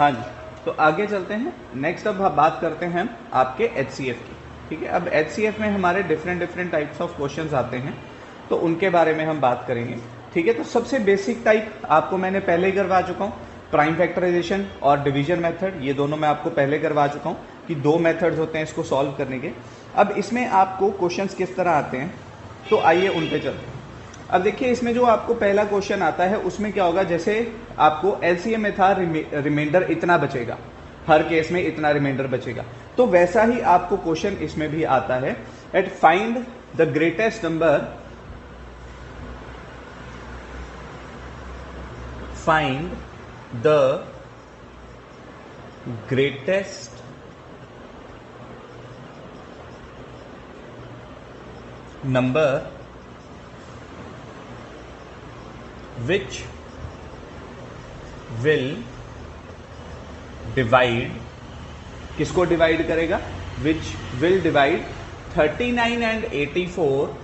हाँ जी, तो आगे चलते हैं। नेक्स्ट अब हम बात करते हैं आपके HCF की। ठीक है, अब HCF में हमारे डिफरेंट टाइप्स ऑफ क्वेश्चंस आते हैं, तो उनके बारे में हम बात करेंगे। ठीक है, तो सबसे बेसिक टाइप आपको मैंने पहले ही करवा चुका हूँ, प्राइम फैक्टराइजेशन और डिवीजन मेथड, ये दोनों मैं आपको पहले करवा चुका हूँ कि दो मेथड्स होते हैं इसको सॉल्व करने के। अब इसमें आपको क्वेश्चंस किस तरह आते हैं, तो आइए उन पे चलते हैं। अब देखिए, इसमें जो आपको पहला क्वेश्चन आता है उसमें क्या होगा, जैसे आपको LCM में था रिमाइंडर इतना बचेगा, हर केस में इतना रिमाइंडर बचेगा, तो वैसा ही आपको क्वेश्चन इसमें भी आता है at find the greatest number, find the greatest number which will divide, किसको डिवाइड करेगा, which will divide 39 and 84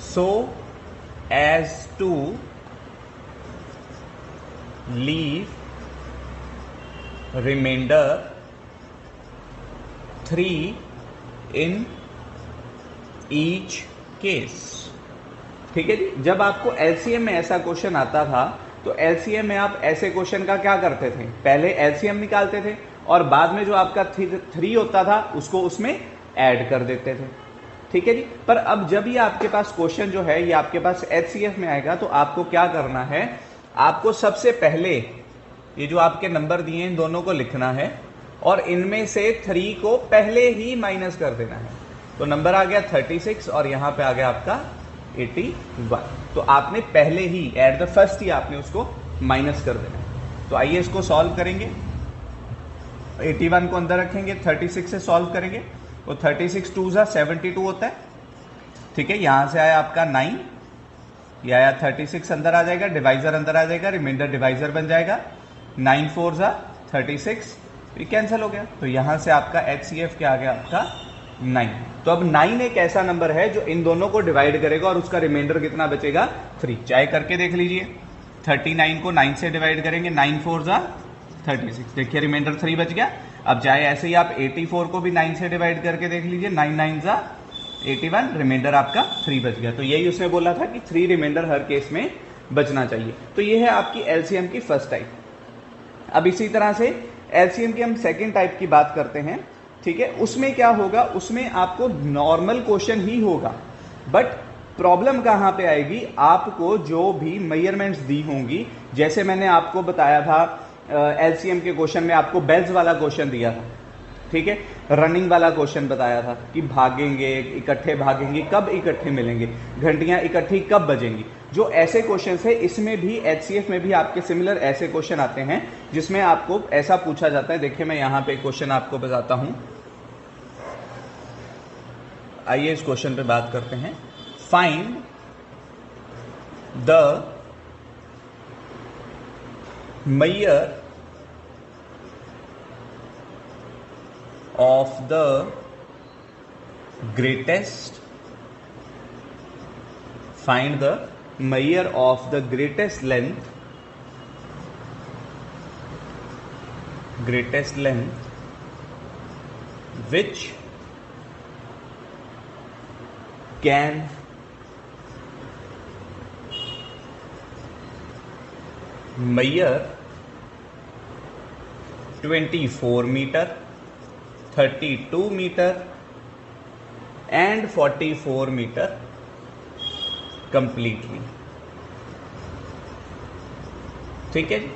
so as to leave remainder 3 in each case. ठीक है जी, जब आपको LCM में ऐसा क्वेश्चन आता था तो LCM में आप ऐसे क्वेश्चन का क्या करते थे, पहले LCM निकालते थे और बाद में जो आपका 3 होता था उसको उसमें ऐड कर देते थे। ठीक है जी, पर अब जब ये आपके पास क्वेश्चन जो है ये आपके पास HCF में आएगा तो आपको क्या करना है, आपको सबसे पहले ये जो आपके नंबर दिए हैं इन दोनों को लिखना है और इनमें से 3 को पहले ही माइनस कर देना है। तो नंबर आ गया 36 और यहां पे आ गया आपका 81, तो आपने पहले ही एट द फर्स्ट ही आपने उसको माइनस कर देना है। तो आइए इसको सॉल्व करेंगे। 81 को अंदर रखेंगे, 36 से सॉल्व करेंगे, तो 36 2 जा 72 होता है। ठीक है, यहां से आया आपका 9, ये आया 36 अंदर आ जाएगा, डिवाइजर अंदर आ जाएगा, रिमाइंडर डिवाइजर बन जाएगा, 9 4 जा 36, ये कैंसिल हो गया। तो यहां से आपका HCF क्या आ गया, आपका 9। तो अब 9 एक ऐसा नंबर है जो इन दोनों को डिवाइड करेगा और उसका रिमाइंडर कितना बचेगा, 3। चाहे करके देख लीजिए, 39 को 9 से डिवाइड करेंगे, 9 4 जा 36, देखिए रिमाइंडर 3 बच गया। अब चाहे ऐसे ही आप 84 को भी 9 से डिवाइड करके देख लीजिए, 9 9 जा 81, रिमाइंडर आपका 3 बच गया। तो यही उसने बोला था कि 3 रिमाइंडर हर केस में बचना चाहिए। तो ये है आपकी LCM की फर्स्ट टाइप। अब इसी तरह से LCM की हम सेकेंड टाइप की बात करते हैं। ठीक है, उसमें क्या होगा, उसमें आपको नॉर्मल क्वेश्चन ही होगा, बट प्रॉब्लम कहां पे आएगी, आपको जो भी मेजरमेंट्स दी होंगी, जैसे मैंने आपको बताया था LCM के क्वेश्चन में आपको बेल्स वाला क्वेश्चन दिया था। ठीक है, रनिंग वाला क्वेश्चन बताया था कि भागेंगे, इकट्ठे भागेंगे, कब इकट्ठे मिलेंगे, घंटियां इकट्ठी कब बजेंगी। जो ऐसे क्वेश्चन है इसमें भी HCF में भी आपके सिमिलर ऐसे क्वेश्चन आते हैं जिसमें आपको ऐसा पूछा जाता है। देखिए मैं यहां पे क्वेश्चन आपको बताता हूं, आइए इस क्वेश्चन पे बात करते हैं। Find the measure of the greatest, find the measure of the greatest length which can measure 24 meter, 32 meter and 44 meter completely. ठीक है जी,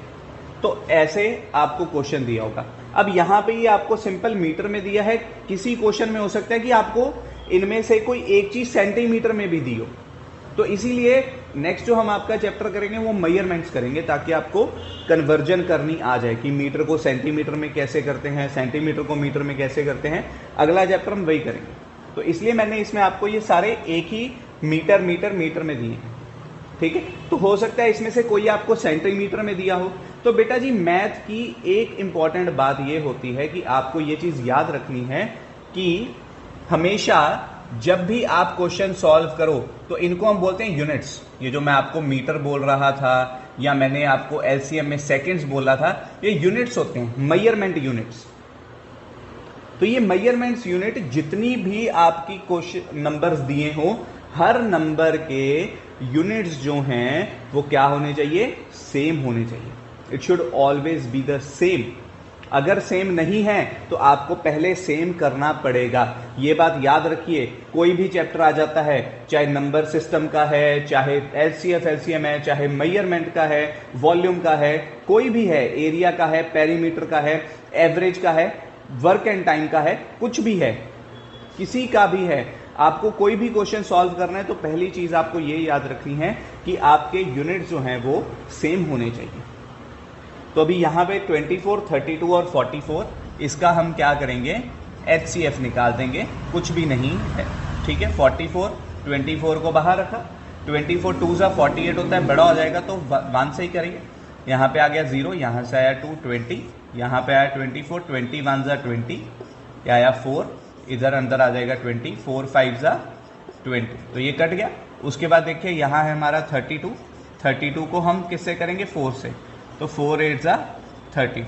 तो ऐसे आपको क्वेश्चन दिया होगा। अब यहां पे ये आपको सिंपल मीटर में दिया है, किसी क्वेश्चन में हो सकता है कि आपको इनमें से कोई एक चीज सेंटीमीटर में भी दी हो, तो इसीलिए नेक्स्ट जो हम आपका चैप्टर करेंगे वो मेजरमेंट्स करेंगे ताकि आपको कन्वर्जन करनी आ जाए कि मीटर को सेंटीमीटर में कैसे करते हैं, सेंटीमीटर को मीटर में कैसे करते हैं। अगला चैप्टर हम वही करेंगे, तो इसलिए मैंने इसमें आपको ये सारे एक ही मीटर मीटर मीटर में दिए हैं। ठीक है, तो हो सकता है इसमें से कोई आपको सेंटीमीटर में दिया हो। तो बेटा जी मैथ की एक इंपॉर्टेंट बात ये होती है कि आपको ये चीज याद रखनी है कि हमेशा जब भी आप क्वेश्चन सॉल्व करो तो इनको हम बोलते हैं यूनिट्स। ये जो मैं आपको मीटर बोल रहा था या मैंने आपको एलसीएम में सेकंड्स बोला था, ये यूनिट्स होते हैं, मेजरमेंट यूनिट्स। तो ये मेजरमेंट्स यूनिट जितनी भी आपकी क्वेश्चन नंबर्स दिए हो, हर नंबर के यूनिट्स जो हैं वो क्या होने चाहिए, सेम होने चाहिए। It should always be the same. अगर सेम नहीं है तो आपको पहले सेम करना पड़ेगा। ये बात याद रखिए, कोई भी चैप्टर आ जाता है, चाहे नंबर सिस्टम का है, चाहे एलसीएफ एलसीएम है, चाहे मेजरमेंट का है, वॉल्यूम का है, कोई भी है, एरिया का है, पेरीमीटर का है, एवरेज का है, वर्क एंड टाइम का है, कुछ भी है, किसी का भी है, आपको कोई भी क्वेश्चन सॉल्व करना है तो पहली चीज आपको ये याद रखनी है कि आपके यूनिट जो हैं वो सेम होने चाहिए। तो अभी यहां पे 24, 32 और 44, इसका हम क्या करेंगे, HCF निकाल देंगे, कुछ भी नहीं है, ठीक है। 44, 24 को बाहर रखा, 24 2 सा 48 होता है, बड़ा हो जाएगा तो 1 से ही करेंगे। यहाँ पे आ गया 0, यहाँ से आया 2, 20, यहाँ पे आया 24, 21 सा 20, क्या आया 4, इधर अंदर आ जाएगा 20, 4 5 सा 20, तो ये कट गया। उसके बाद देखिए यहाँ है हमारा 32, 32 को हम किससे करेंगे, 4 से, तो 4 8 सा 32,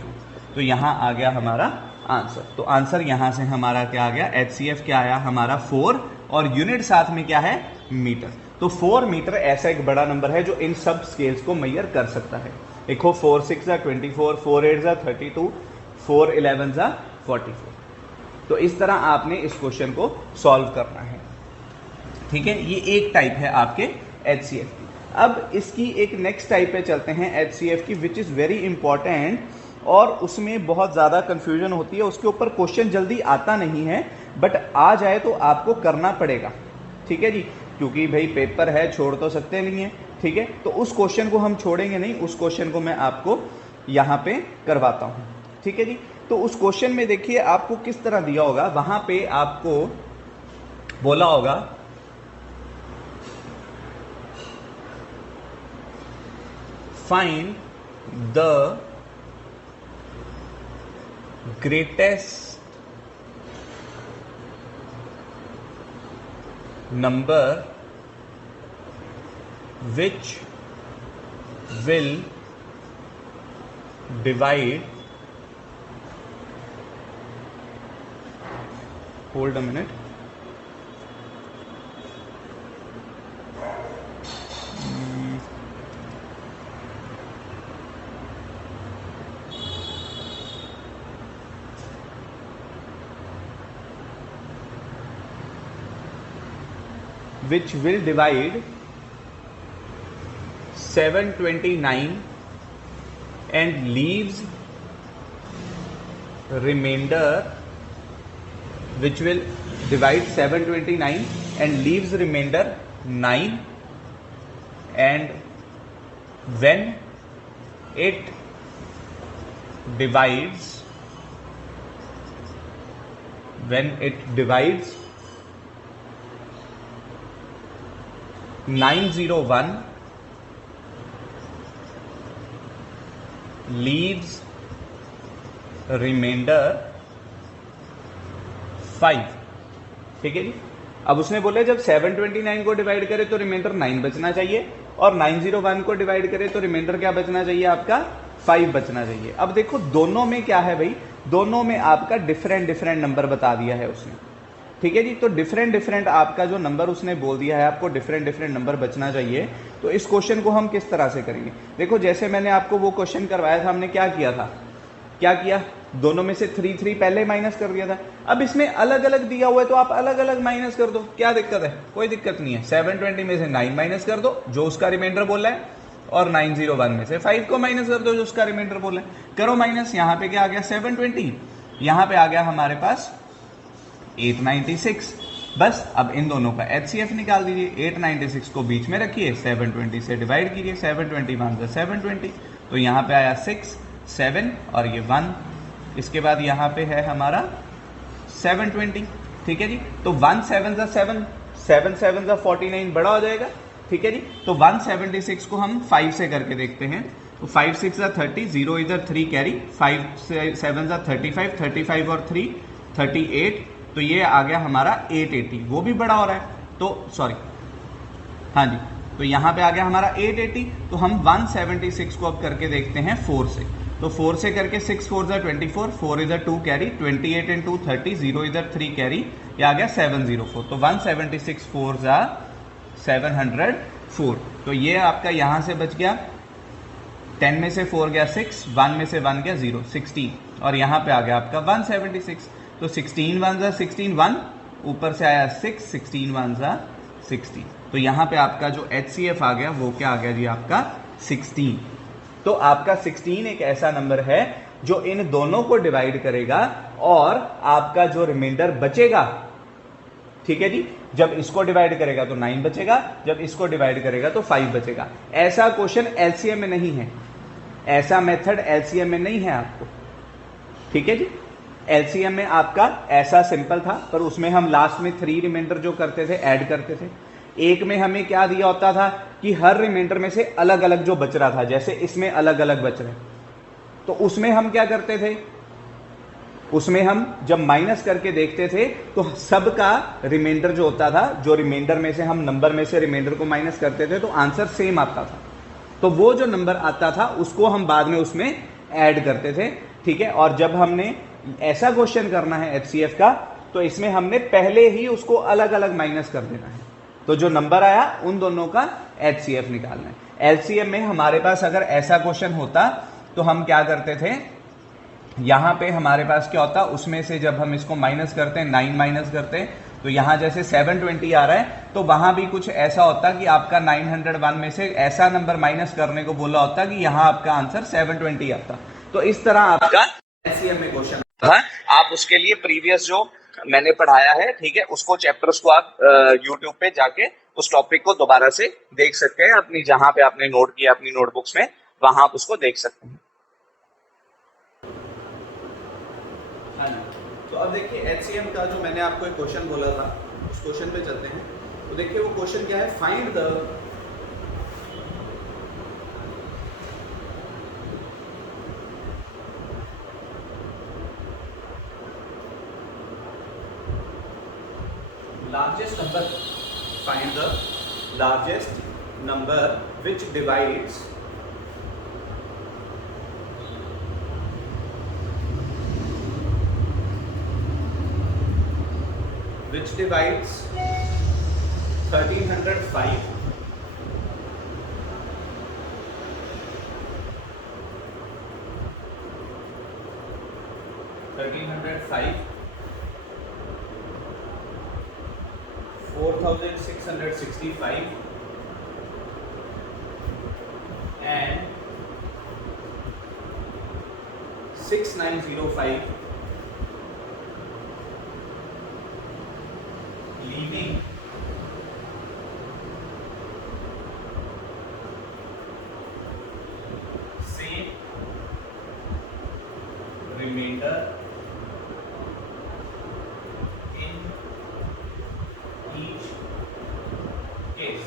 तो यहाँ आ गया हमारा आंसर। तो आंसर यहाँ से हमारा क्या आ गया, HCF क्या आया हमारा 4, और यूनिट साथ में क्या है, मीटर। तो 4 मीटर ऐसा एक बड़ा नंबर है जो इन सब स्केल्स को मेजर कर सकता है। देखो 4 6 सा 24, 4 8 सा 32, 4 11 सा 44। तो इस तरह आपने इस क्वेश्चन को सॉल्व करना है, ठीक है। ये एक टाइप है आपके HCF की। अब इसकी एक नेक्स्ट टाइप पे चलते हैं HCF की, विच इज़ वेरी इंपॉर्टेंट, और उसमें बहुत ज़्यादा कंफ्यूजन होती है, उसके ऊपर क्वेश्चन जल्दी आता नहीं है, बट आ जाए तो आपको करना पड़ेगा, ठीक है जी, क्योंकि भाई पेपर है, छोड़ तो सकते नहीं है, ठीक है। तो उस क्वेश्चन को हम छोड़ेंगे नहीं, उस क्वेश्चन को मैं आपको यहाँ पे करवाता हूँ, ठीक है जी। तो उस क्वेश्चन में देखिए आपको किस तरह दिया होगा, वहां पे आपको बोला होगा find the greatest number which will divide, hold a minute, which will divide 729 and leaves remainder, which will divide 729 and leaves remainder 9, and when it divides 901 leaves remainder 5, ठीक है जी। अब उसने बोले जब 729 को डिवाइड करे तो रिमाइंडर 9 बचना चाहिए, और 901 को डिवाइड करे तो रिमाइंडर क्या बचना चाहिए, आपका 5 बचना चाहिए। अब देखो दोनों में क्या है भाई, दोनों में आपका डिफरेंट नंबर बता दिया है उसने, ठीक है जी। तो डिफरेंट आपका जो नंबर उसने बोल दिया है, आपको डिफरेंट नंबर बचना चाहिए। तो इस क्वेश्चन को हम किस तरह से करेंगे, देखो जैसे मैंने आपको वो क्वेश्चन करवाया था, हमने क्या किया था, क्या किया, दोनों में से 3 3 पहले माइनस कर दिया था। अब इसमें अलग अलग दिया हुआ है तो आप अलग अलग माइनस कर दो, क्या दिक्कत है, कोई दिक्कत नहीं है। 720 में से 9 माइनस कर दो जो उसका रिमाइंडर बोल रहा है, और 901 में से 5 को माइनस कर दो जो उसका रिमाइंडर बोल रहा है। करो माइनस, यहाँ पे क्या आ गया 720, यहाँ पे आ गया हमारे पास 896। बस अब इन दोनों का HCF निकाल दीजिए। 896 को बीच में रखिए, 720 से डिवाइड कीजिए, 721 से 720, तो यहाँ पे आया 6 7 और ये 1। इसके बाद यहाँ पे है हमारा 720, ठीक है जी। तो 1 7 सा 7, 7 7 सा 49, बड़ा हो जाएगा, ठीक है जी। तो 176 को हम 5 से करके देखते हैं, तो 5 6 सा 30, 0 इधर 3 कैरी, 5 7 सा 35, 35 और 3 38, तो ये आ गया हमारा 880, वो भी बड़ा हो रहा है तो सॉरी, हाँ जी, तो यहाँ पे आ गया हमारा 880। तो हम 176 को अब करके देखते हैं 4 से। तो 4 से करके 6 4 ज़ा 24, 4 इधर 2 कैरी, 28 इन 2 30, 0 इधर 3 कैरी, ये आ गया 704। तो 176 4 ज़ा 704। तो ये आपका यहाँ से बच गया, 10 में से 4 गया 6, 1 में से 1 गया 0, 16, और यहाँ पे आ गया आपका 176। तो 16 1 ज़ा 16, 1 ऊपर से आया 6, 16 1 ज़ा 16। तो यहाँ पे आपका जो HCF आ गया वो क्या आ गया जी, आपका 16। तो आपका 16 एक ऐसा नंबर है जो इन दोनों को डिवाइड करेगा और आपका जो रिमाइंडर बचेगा, ठीक है जी, जब इसको डिवाइड करेगा तो 9 बचेगा, जब इसको डिवाइड करेगा तो 5 बचेगा। ऐसा क्वेश्चन LCM में नहीं है, ऐसा मेथड LCM में नहीं है आपको, ठीक है जी। LCM में आपका ऐसा सिंपल था, पर उसमें हम लास्ट में 3 रिमाइंडर जो करते थे ऐड करते थे। एक में हमें क्या दिया होता था कि हर रिमाइंडर में से अलग अलग जो बच रहा था, जैसे इसमें अलग अलग बच रहे, तो उसमें हम क्या करते थे, उसमें हम जब माइनस करके देखते थे तो सबका रिमाइंडर जो होता था, जो रिमाइंडर में से हम नंबर में से रिमाइंडर को माइनस करते थे तो आंसर सेम आता था। तो वो जो नंबर आता था उसको हम बाद में उसमें ऐड करते थे, ठीक है। और जब हमने ऐसा क्वेश्चन करना है HCF का, तो इसमें हमने पहले ही उसको अलग अलग माइनस कर देना है, तो जो नंबर आया उन दोनों का HCF निकालना है। LCM में हमारे पास अगर ऐसा क्वेश्चन होता तो हम क्या करते थे, यहां पे हमारे पास क्या होता, उसमें से जब हम इसको माइनस करते हैं, 9 माइनस करते हैं, तो यहां जैसे 720 आ रहा है, तो वहां भी कुछ ऐसा होता कि आपका 901 में से ऐसा नंबर माइनस करने को बोला होता कि यहां आपका आंसर 720 आता। तो इस तरह आपका LCM में क्वेश्चन था। आप उसके लिए प्रीवियस जो मैंने पढ़ाया है, ठीक है, उसको चैप्टर्स को आप यूट्यूब पे जाके उस टॉपिक को दोबारा से देख सकते हैं, अपनी जहां पे आपने नोट किया अपनी नोटबुक्स में, वहां आप उसको देख सकते हैं। हाँ जी, तो अब देखिए HCM का जो मैंने आपको एक क्वेश्चन बोला था, उस क्वेश्चन पे चलते हैं। तो देखिए वो क्वेश्चन क्या है, find the largest number, find the largest number which divides which divides 1305 4665 and 6905, leaving same remainder in each case।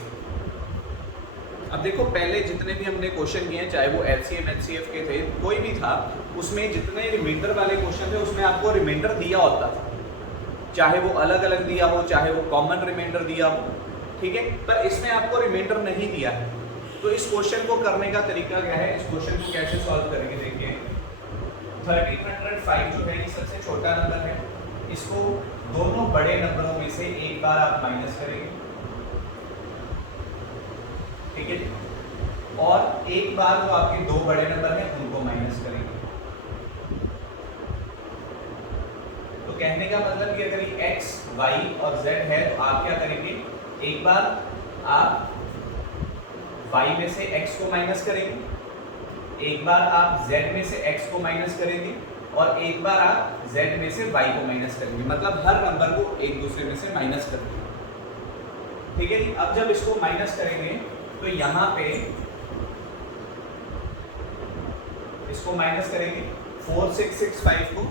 अब देखो पहले जितने भी हमने क्वेश्चन किए हैं, चाहे वो LCM HCF के थे, कोई भी था, उसमें जितने रिमाइंडर वाले क्वेश्चन थे उसमें आपको रिमाइंडर दिया होता था, चाहे वो अलग अलग दिया हो, चाहे वो कॉमन रिमाइंडर दिया हो, ठीक है। पर इसमें आपको रिमाइंडर नहीं दिया है। तो इस क्वेश्चन को करने का तरीका क्या है, इस क्वेश्चन को कैसे सॉल्व करेंगे, देखिए 1305 जो है ये सबसे छोटा नंबर है, इसको दोनों बड़े नंबरों में से एक बार आप माइनस करेंगे, ठीक है, और एक बार जो आपके दो बड़े नंबर हैं उनको माइनस करेंगे। तो कहने का मतलब कि अगर ये x, y और z है तो आप क्या करेंगे, एक बार आप y में से x को माइनस करेंगे, एक बार आप z में से x को माइनस करेंगे, और एक बार आप z में से y को माइनस करेंगे। मतलब हर नंबर को एक दूसरे में से माइनस करेंगे, ठीक है जी। अब जब इसको माइनस करेंगे तो यहाँ पे इसको माइनस करेंगे, 4665 को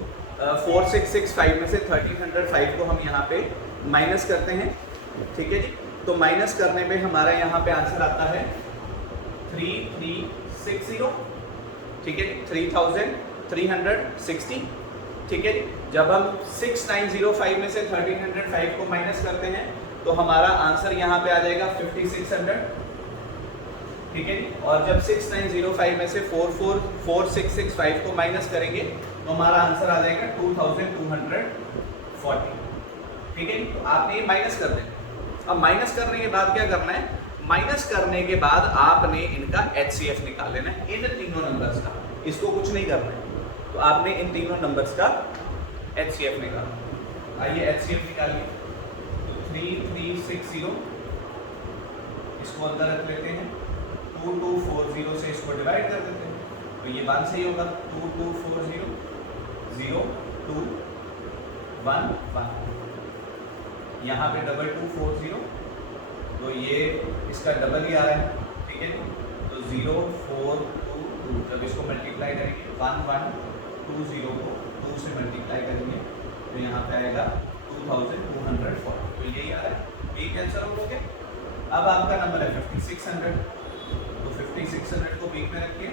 4665 में से 1305 को हम यहाँ पे माइनस करते हैं, ठीक है जी। तो माइनस करने पे हमारा यहाँ पे आंसर आता है 3360, ठीक है, 3360। ठीक है जी। जब हम 6905 में से 1305 को माइनस करते हैं तो हमारा आंसर यहाँ पे आ जाएगा 5600, ठीक है जी। और जब 6905 में से 4665 को माइनस करेंगे तो हमारा आंसर आ जाएगा 2240, ठीक है जी। तो आपने ये माइनस कर देना। अब माइनस करने के बाद क्या करना है, माइनस करने के बाद आपने इनका HCF निकाल लेना है, इन तीनों नंबर्स का, इसको कुछ नहीं करना है। तो आपने इन तीनों नंबर्स का HCF निकालना। आइए HCF निकालिए। तो 3360 इसको अंदर रख लेते हैं, 2240 से इसको डिवाइड कर देते हैं, तो ये 1 से ही होगा। 2240 0 2 1 1, यहाँ पे 2240, तो ये इसका डबल ही आ रहा है, ठीक है। तो 0 4 2 2, जब इसको मल्टीप्लाई करेंगे 1 1 2 0 को 2 से मल्टीप्लाई करेंगे तो यहाँ पे आएगा 2240, तो यही आ रहा है, यही कैंसिल आउट हो गया। अब आपका नंबर है 5600, तो 5600 को बीच में रखिए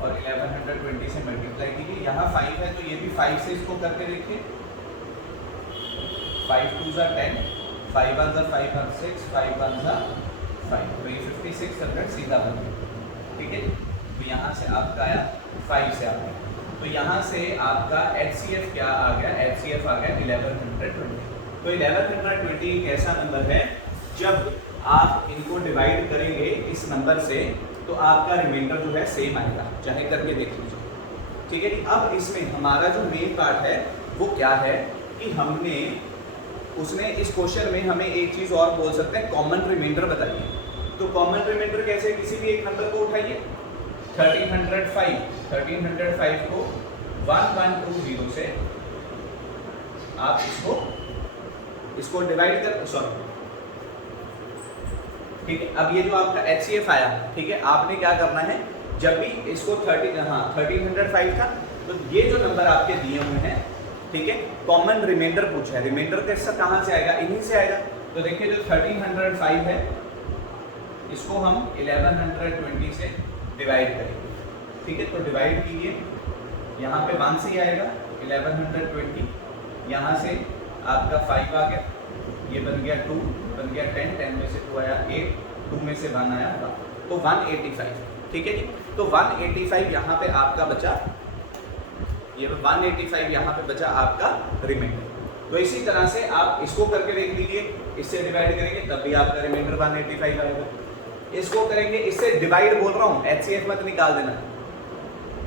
और 1120 से मल्टीप्लाई कीजिए। यहाँ 5 है तो ये भी 5 से इसको करके देखिए, 5 2 ज़ा 10, 5 1 ज़ा 5 1 6, 5 1 ज़ा 5, तो ये 5600 सीधा बन गया, ठीक है। तो यहाँ से आपका आया 5 से आ गया, तो यहाँ से आपका HCF क्या आ गया, HCF आ गया 1120। तो 1120 एक ऐसा नंबर है जब आप इनको डिवाइड करेंगे इस नंबर से तो आपका रिमाइंडर जो है सेम आएगा, चाहे करके देख लीजिए, ठीक है जी। अब इसमें हमारा जो मेन पार्ट है वो क्या है कि हमने उसने इस क्वेश्चन में हमें एक चीज़ और बोल सकते हैं, कॉमन रिमाइंडर बताइए। तो कॉमन रिमाइंडर कैसे, किसी भी एक नंबर को उठाइए, 1305 को 1120 से आप इसको डिवाइड कर, सॉरी, ठीक है। अब ये जो आपका HCF आया, ठीक है, आपने क्या करना है, जब भी इसको 1305 था, तो ये जो नंबर आपके दिए हुए हैं, ठीक है, कॉमन रिमाइंडर पूछा है, रिमाइंडर कैसा कहाँ से आएगा, इन्हीं से आएगा। तो देखिए जो 1305 है इसको हम 1120 से डिवाइड करेंगे, ठीक है। तो डिवाइड कीजिए, यहाँ पे 1 से ही आएगा 1120, यहाँ से आपका 5 आ गया, ये बन गया 2, बन गया 10, 10 में से 2 आया 8, 2 में से 1 आया 1, तो 185, ठीक है जी। तो 185 यहाँ पे आपका बचा, ये 185 यहाँ पे बचा आपका रिमाइंडर। तो इसी तरह से आप इसको करके देख लीजिए, इससे डिवाइड करेंगे तब भी आपका रिमाइंडर 185 आएगा। इसको करेंगे, इससे डिवाइड बोल रहा हूँ, HCF मत निकाल देना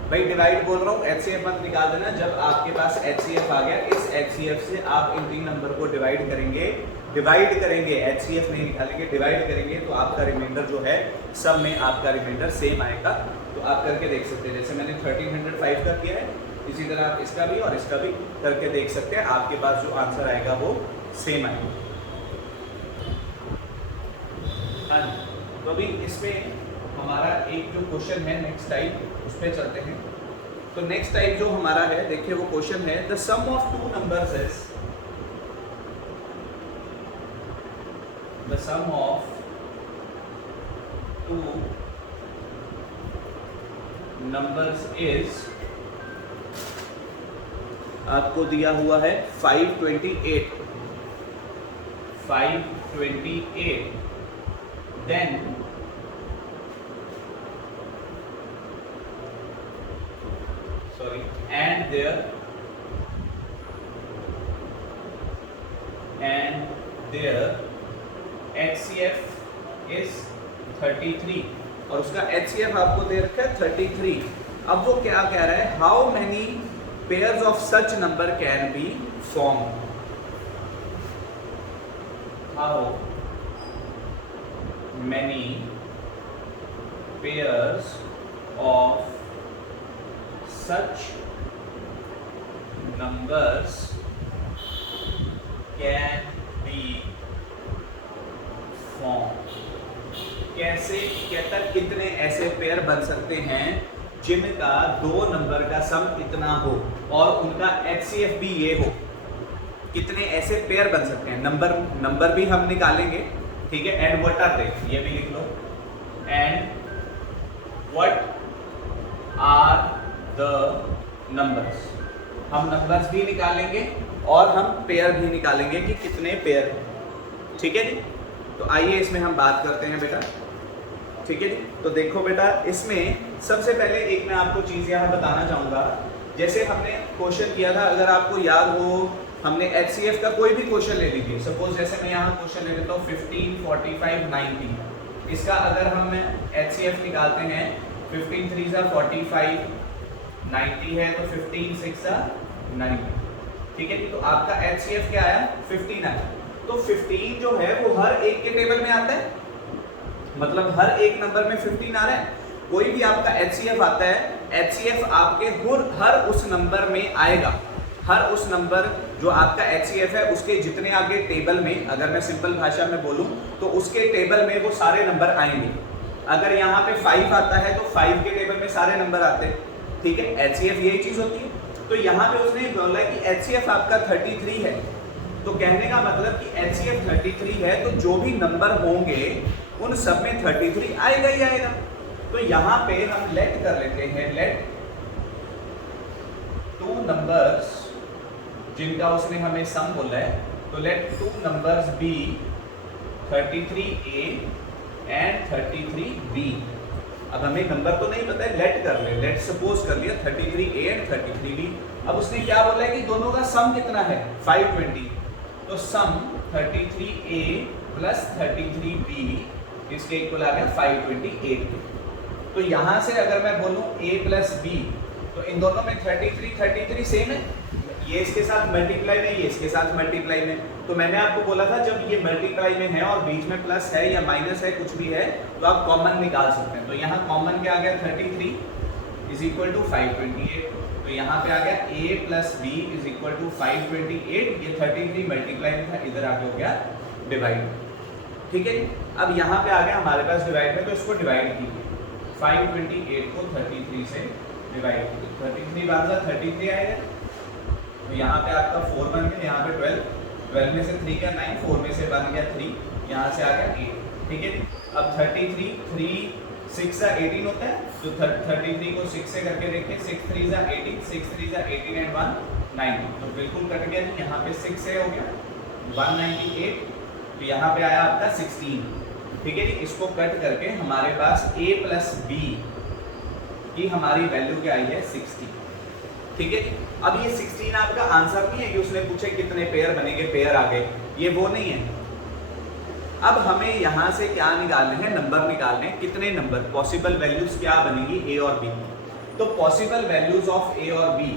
भाई, डिवाइड बोल रहा हूँ, HCF मत निकाल देना। जब आपके पास HCF आ गया, इस HCF से आप इन तीन नंबर को डिवाइड करेंगे, HCF नहीं निकालेंगे, डिवाइड करेंगे, तो आपका रिमाइंडर जो है सब में आपका रिमाइंडर सेम आएगा। तो आप करके देख सकते हैं, जैसे मैंने 1305 का किया है, इसी तरह आप इसका भी और इसका भी करके देख सकते हैं, आपके पास जो आंसर आएगा वो सेम आएगा। हाँ, तो अभी इसमें हमारा एक जो क्वेश्चन है नेक्स्ट टाइप, उस पर चलते हैं। तो नेक्स्ट टाइप जो हमारा है, देखिए वो क्वेश्चन है, the sum of two numbers is, the sum of two numbers is, आपको दिया हुआ है 528, then and their HCF is 33, और उसका HCF आपको दे रखा है 33। अब वो क्या कह रहा है, how many pairs of such number can be form, how many pairs of such numbers can be formed, कैसे, कहता कितने ऐसे पेयर बन सकते हैं जिनका दो नंबर का सम इतना हो और उनका HCF भी ये हो, कितने ऐसे पेयर बन सकते हैं। नंबर भी हम निकालेंगे, ठीक है। एंड व्हाट आर दे, ये भी लिख लो, and what are the numbers, हम नंबर्स भी निकालेंगे और हम पेयर भी निकालेंगे कि कितने पेयर हैं, ठीक है जी। तो आइए इसमें हम बात करते हैं बेटा, ठीक है जी। तो देखो बेटा, इसमें सबसे पहले एक मैं आपको चीज़ यहाँ बताना चाहूँगा। जैसे हमने क्वेश्चन किया था, अगर आपको याद हो, हमने HCF का कोई भी क्वेश्चन ले लीजिए। सपोज जैसे मैं यहाँ क्वेश्चन ले लेता हूँ 15, 45, 90। इसका अगर हम HCF निकालते हैं, 15 3 45, 90 है तो 15 6 90, ठीक है जी। तो आपका HCF क्या आया? 15 आया। तो 15 जो है वो हर एक के टेबल में आता है, मतलब हर एक नंबर में 15 आ रहा है। कोई भी आपका HCF आता है, HCF आपके हर उस नंबर में आएगा। हर उस नंबर जो आपका HCF है उसके जितने आगे टेबल में, अगर मैं सिंपल भाषा में बोलूं तो उसके टेबल में वो सारे नंबर आएंगे। अगर यहाँ पे 5 आता है तो 5 के टेबल में सारे नंबर आते हैं, ठीक है। HCF यही चीज होती है। तो यहाँ पे उसने बोला कि HCF आपका 33 है, तो कहने का मतलब कि HCF 33 है, तो जो भी नंबर होंगे उन सब में 33 आएगा ही आएगा। तो यहाँ पे हम लेट कर लेते हैं, लेट 2 नंबर्स जिनका उसने हमें सम बोला है, तो late 2 numbers B 33A and 33B। अब हमें नंबर तो नहीं पता है, लेट कर ले, लेट सपोज कर लिया 33A एंड 33B। अब उसने क्या बोला है कि दोनों का सम कितना है? 520। तो सम 33A प्लस 33B इसके इक्वल आ गया 528। तो यहां से अगर मैं बोलूं A प्लस B, तो इन दोनों में 33 सेम है, ये इसके साथ मल्टीप्लाई में, ये इसके साथ मल्टीप्लाई में। तो मैंने आपको बोला था जब ये मल्टीप्लाई में है और बीच में प्लस है या माइनस है, कुछ भी है, तो आप कॉमन निकाल सकते हैं। तो यहाँ कॉमन क्या आ गया? 33 इज इक्वल टू 528। तो यहाँ पे आ गया A plus B is equal to 528। ये 33 मल्टीप्लाई में था, इधर आके हो गया डिवाइड, ठीक है। अब यहाँ पे आ गया हमारे पास डिवाइड में, तो इसको डिवाइड कीजिए। 528 को 33 से डिवाइड कीजिए, 33 बार 33 आएगा। तो यहाँ पे आपका 4 बन गया, यहाँ पे 12 में से 3 गया 9, 4 में से बन गया 3, यहाँ से आ गया 8, ठीक है। अब 33 3 6 18 होता है, तो 33 को 6 से करके देखिए, 6 3 18, 6 3 18 एंड 1 9, तो बिल्कुल कट गया। यहाँ पे 6 से हो गया 198, तो यहाँ पे आया आपका 16, ठीक है जी। इसको कट करके हमारे पास A प्लस B की हमारी वैल्यू क्या आई है? 60, ठीक है जी। अब ये 16 आपका आंसर नहीं है कि उसने पूछे कितने पेयर बनेंगे, पेयर आ गए, ये वो नहीं है। अब हमें यहाँ से क्या निकालने हैं? नंबर निकालने हैं। कितने नंबर? पॉसिबल वैल्यूज क्या बनेंगी? A और B। तो पॉसिबल वैल्यूज ऑफ A और B,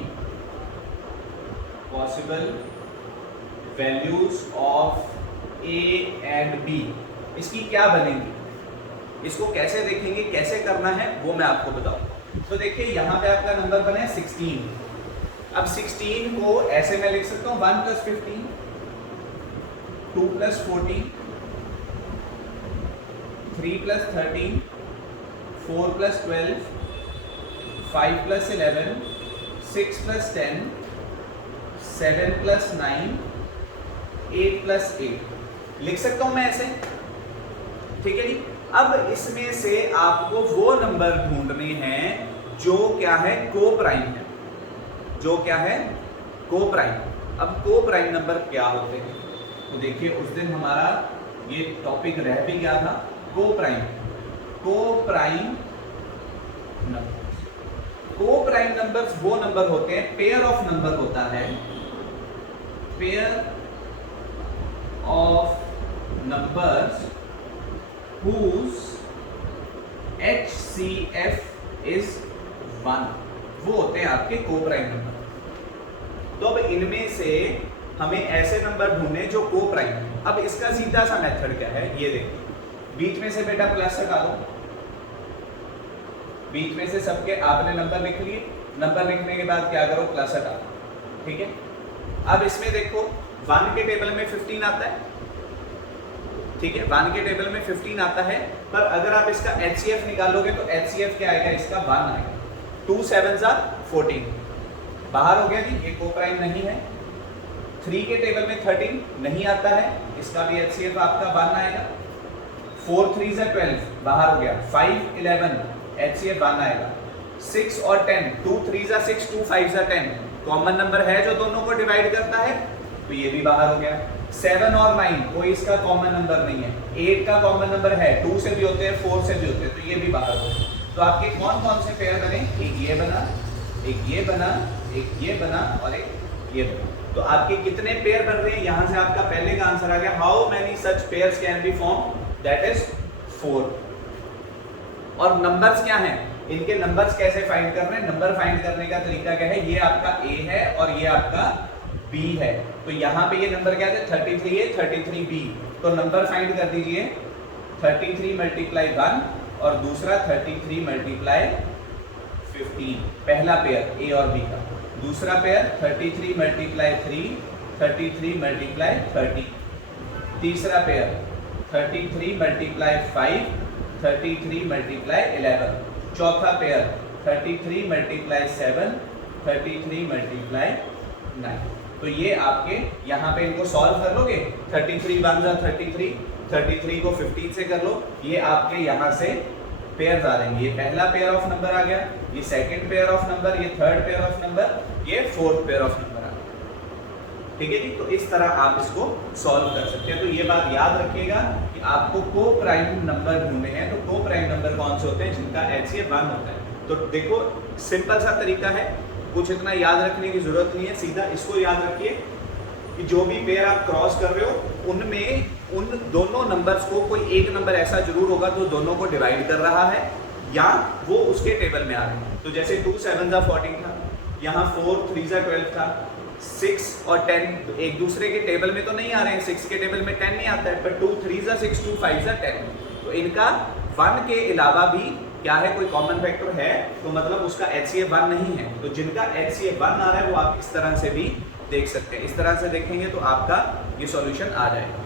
possible values of A and B, इसकी क्या बनेंगी? इसको कैसे देखेंगे, कैसे करना है, वो मैं आपको बताऊं। तो देखिए यहाँ पे आपका नंबर बना है 16। अब 16 को ऐसे मैं लिख सकता हूँ 1 plus 15, 2 plus 14, 3 plus 13, 4 plus 12, 5 plus 11, 6 plus 10, 7 plus 9, 8 plus 8 लिख सकता हूं मैं ऐसे, ठीक है जी। अब इसमें से आपको वो नंबर ढूंढने हैं जो क्या है? को प्राइम है। जो क्या है? को प्राइम। अब को प्राइम नंबर क्या होते हैं? तो देखिए उस दिन हमारा ये टॉपिक रह भी गया था, को प्राइम। को प्राइम नंबर, को प्राइम नंबर्स वो नंबर होते हैं, पेयर ऑफ नंबर होता है, pair of numbers whose HCF is 1, वो होते हैं आपके को प्राइम नंबर। तो अब इनमें से हमें ऐसे नंबर ढूंढने जो को प्राइम है। अब इसका सीधा सा मेथड क्या है, ये देखिए। बीच में से बेटा प्लस हटा दो, बीच में से सबके आपने नंबर लिख लिए, नंबर लिखने के बाद क्या करो? प्लस हटा दो, ठीक है। अब इसमें देखो 1 के टेबल में 15 आता है, ठीक है। 1 के टेबल में 15 आता है, पर अगर आप इसका HCF निकालोगे तो HCF क्या आएगा? इसका 1 आएगा। 2 7 14 बाहर हो गया जी, ये को प्राइम नहीं है। 3 के टेबल में 13 नहीं आता है, इसका भी HCF आपका 1 आएगा। 4 3 12 बाहर हो गया। 5 11 HCF 1 आएगा। 6 और 10, 2 3 6 2 5 10 कॉमन नंबर है जो दोनों को डिवाइड करता है, तो ये भी बाहर हो गया। 7 और 9 कोई इसका कॉमन नंबर नहीं है। 8 का कॉमन नंबर है, 2 से भी होते हैं, 4 से भी होते हैं, तो ये भी बाहर हो गया। तो आपके कौन कौन से पेयर बने? एक ये बना, एक ये बना, एक ये बना और एक ये बना। तो आपके कितने पेयर बन रहे हैं? यहां से आपका पहले का आंसर आ गया, how many such pairs can be form, that is 4। और नंबर्स क्या हैं? इनके नंबर्स कैसे फाइंड कर रहे हैं? नंबर फाइंड करने का तरीका क्या है? ये आपका A है और ये आपका B है, तो यहाँ पे ये नंबर क्या थे? 33A 33B। तो नंबर फाइंड कर दीजिए, 33 मल्टीप्लाई 1 और दूसरा 33 मल्टीप्लाई 15, पहला पेयर A और B का। दूसरा पेयर 33 मल्टीप्लाई 3, 33 मल्टीप्लाई 30। तीसरा पेयर 33 मल्टीप्लाई 5, 33 मल्टीप्लाई 11। चौथा पेयर 33 मल्टीप्लाई 7, 33 मल्टीप्लाई 9। तो ये आपके यहाँ पे इनको सॉल्व कर लोगे, 33 1 जा 33, 33 को 15 से कर लो, ये आपके यहाँ से पेयर्स आ जाएंगे। ये पहला पेयर ऑफ नंबर आ गया, ये सेकंड पेयर ऑफ नंबर, ये थर्ड पेयर ऑफ नंबर, ये फोर्थ पेयर ऑफ नंबर आ गया। ठीक है जी, तो इस तरह आप इसको सॉल्व कर सकते हैं। तो ये बात याद रखिएगा कि आपको को प्राइम नंबर ढूंढने हैं, तो को प्राइम नंबर कौन से होते हैं? जिनका एचसीएफ 1 होता है। तो देखो सिंपल सा तरीका है, कुछ इतना याद रखने की जरूरत नहीं है, सीधा इसको याद रखिए कि जो भी पेयर आप क्रॉस कर रहे हो उनमें उन दोनों नंबर्स को कोई एक नंबर ऐसा जरूर होगा जो दोनों को डिवाइड कर रहा है या वो उसके टेबल में आ रहे हैं। तो जैसे 2 7 जा 14 था, यहाँ 4 3 जा 12 था, 6 और 10 एक दूसरे के टेबल में तो नहीं आ रहे हैं, 6 के टेबल में 10 नहीं आता है, पर 2 3 जा 6, 2 5 जा 10। तो इनका 1 के अलावा भी क्या है, कोई कॉमन फैक्टर है, तो मतलब उसका HCF 1 नहीं है। तो जिनका HCF 1 आ रहा है वो आप इस तरह से भी देख सकते हैं। इस तरह से देखेंगे तो आपका ये सॉल्यूशन आ जाएगा।